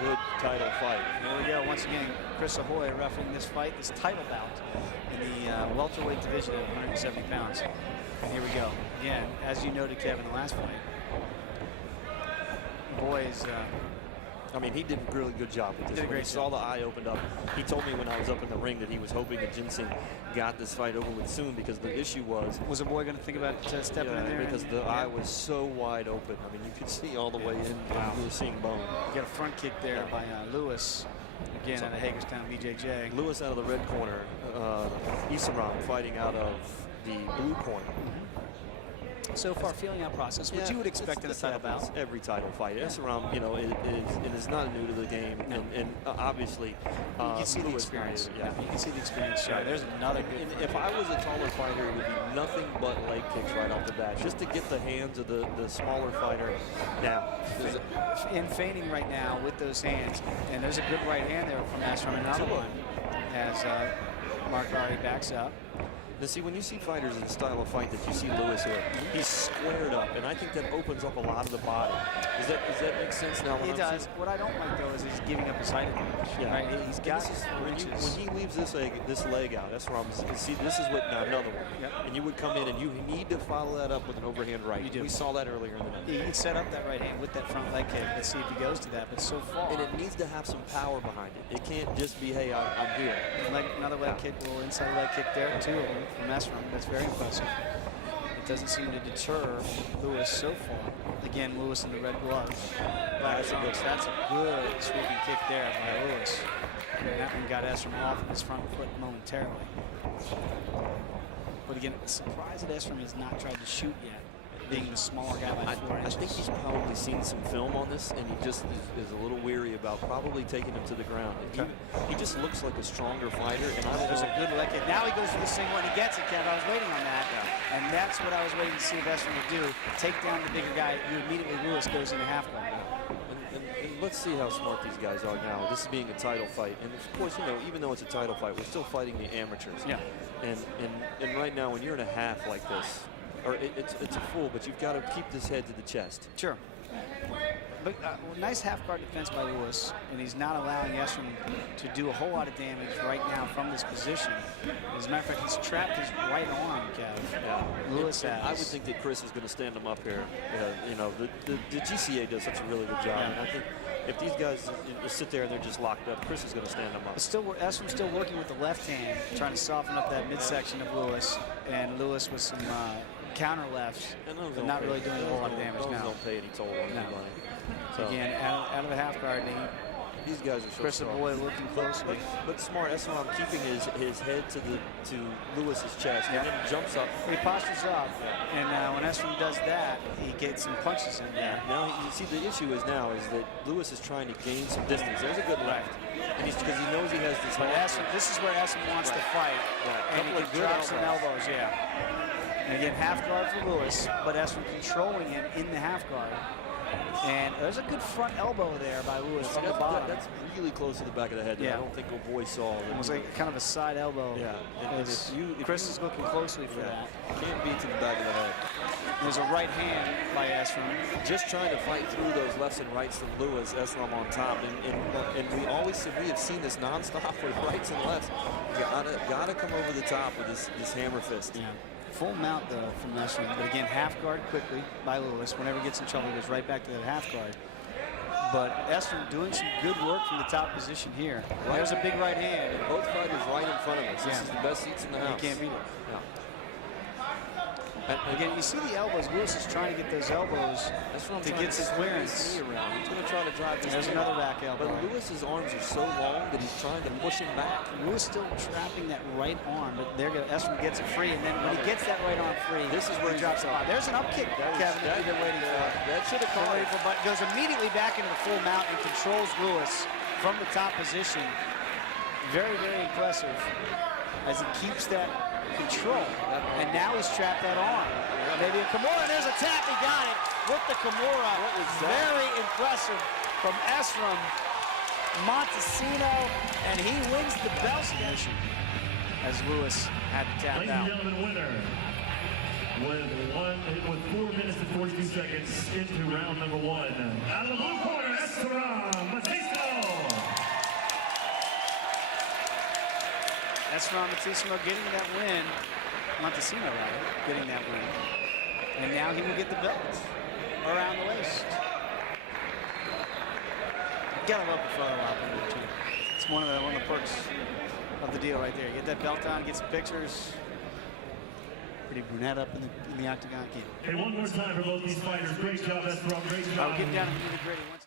good title fight. Here we go. Once again, Chris Ahoy refereeing this fight, this title bout in the welterweight division at 170 pounds. And here we go. Again, as you noted, Kevin, the last fight. Boys. I mean, he did a really good job with this. Did a great job. Saw the eye opened up. He told me when I was up in the ring that he was hoping that Ginseng got this fight over with soon, because the issue was a boy going to think about stepping in there? Because the eye was so wide open. I mean, you could see all the way in. Wow. You were seeing bone. You got a front kick there by Lewis. Again, out of Hagerstown, BJJ. Lewis out of the red corner. Esrom fighting out of the blue corner. So far, feeling out process, which you would expect in a title bout. Every title fight. Esrom, you know, is not new to the game, and obviously, you can see the experience. Yeah, you can see the experience. Yeah. There's another good. If I was a taller fighter, it would be nothing but leg kicks right off the bat, just to get the hands of the smaller fighter down. In feigning right now with those hands, and there's a good right hand there from Esrom. Another one as Marc-Ari backs up. Now, see, when you see fighters in the style of fight that you see Lewis here, he's squared up, and I think that opens up a lot of the body. Does that make sense now? It does. What I don't like, though, is he's giving up his height advantage. Yeah. Right? He's got when he leaves this leg out, that's where see, this is what, now another one. Yep. And you would come in, and you need to follow that up with an overhand right. You do. We saw that earlier in the night. He can set up that right hand with that front leg kick. Let's see if he goes to that, but so far. And it needs to have some power behind it. It can't just be, hey, I'm here. Another leg kick, a little inside leg kick there, too, from Esrom. That's very impressive. It doesn't seem to deter Lewis so far. Again, Lewis in the red glove. That's a good sweeping kick there by Lewis. And that one got Esrom off of his front foot momentarily. But again, surprised that Esrom has not tried to shoot yet, being the smaller guy by 4 inches. I think he's probably seen some film on this, and he just is a little weary about probably taking him to the ground. He just looks like a stronger fighter, and there's a good leg kick. Now he goes for the single, and he gets it, Kev. I was waiting on that, and that's what I was waiting to see if Esrom would do. Take down the bigger guy. Immediately Lewis goes into half guard. And let's see how smart these guys are now. This being a title fight, and of course, you know, even though it's a title fight, we're still fighting the amateurs. Yeah. And right now, when you're in a half like this, or it's a full, but you've got to keep this head to the chest. Sure. But nice half guard defense by Lewis, and he's not allowing Esrom to do a whole lot of damage right now from this position. As a matter of fact, he's trapped his right arm, Kev. Yeah. Lewis has. I would think that Chris is going to stand him up here. You know, the GCA does such a really good job. And I think if these guys sit there and they're just locked up, Chris is going to stand them up. But still, Esrom's still working with the left hand, trying to soften up that midsection of Lewis, and Lewis with some counter lefts, but not really doing a whole lot of damage now. Don't pay any toll on anybody. So again, out of the half guard, these guys are so Chris Boy looking closely. But smart, Esrom keeping his head to Lewis's chest, and then jumps up. He postures up, and when Esrom does that, he gets some punches in there. Now you see the issue is that Lewis is trying to gain some distance. There's a good left, and because he knows he has this. But this is where Esrom wants to fight, and he drops some elbows. And again, half guard for Lewis, but Esrom controlling him in the half guard. And there's a good front elbow there by Lewis from the bottom. That's really close to the back of the head. I don't think old boy saw it. It was like kind of a side elbow. Yeah. And Chris is looking closely for that. Can't beat to the back of the head. There's a right hand by Esrom. Just trying to fight through those lefts and rights from Lewis, Esrom on top. And we have seen this nonstop with rights and lefts. Gotta come over the top with this hammer fist. Yeah. Full mount, though, from Esrom. But again, half guard quickly by Lewis. Whenever he gets in trouble, he goes right back to that half guard. But Esrom doing some good work from the top position here. There's a big right hand. And both fighters right in front of us. This is the best seats in the house. You can't beat it. And again, you see the elbows. Lewis is trying to get those elbows to get his clearance. He's going to try to drive this. There's another back elbow. But Lewis's arms are so long that he's trying to push him back. Lewis still trapping that right arm, but Esrom gets it free, and then when he gets that right arm free, this is where he drops it. There's an up kick, Kevin, that you've been waiting for. That should have come waiting for, but goes immediately back into the full mount and controls Lewis from the top position. Very, very impressive as he keeps that control. And now he's trapped that arm. Maybe a Kimura, and there's a tap, he got it with the Kimura. Very impressive from Esrom Montesino, and he wins the belt submission as Lewis had to tap out. Ladies and gentlemen, winner with 4 minutes and 42 seconds into round number 1. Out of the blue corner, Esrom Montesino. Esrom Montesino getting that win. Montesino, rather, getting that win. And now he will get the belt around the waist. Gotta love the photo op in there, too. It's one of the perks of the deal right there. Get that belt on, get some pictures. Pretty brunette up in the octagon. Hey, one more time for both these fighters. Great job, Esrom. Great job. I'll get down to the nitty-gritty once.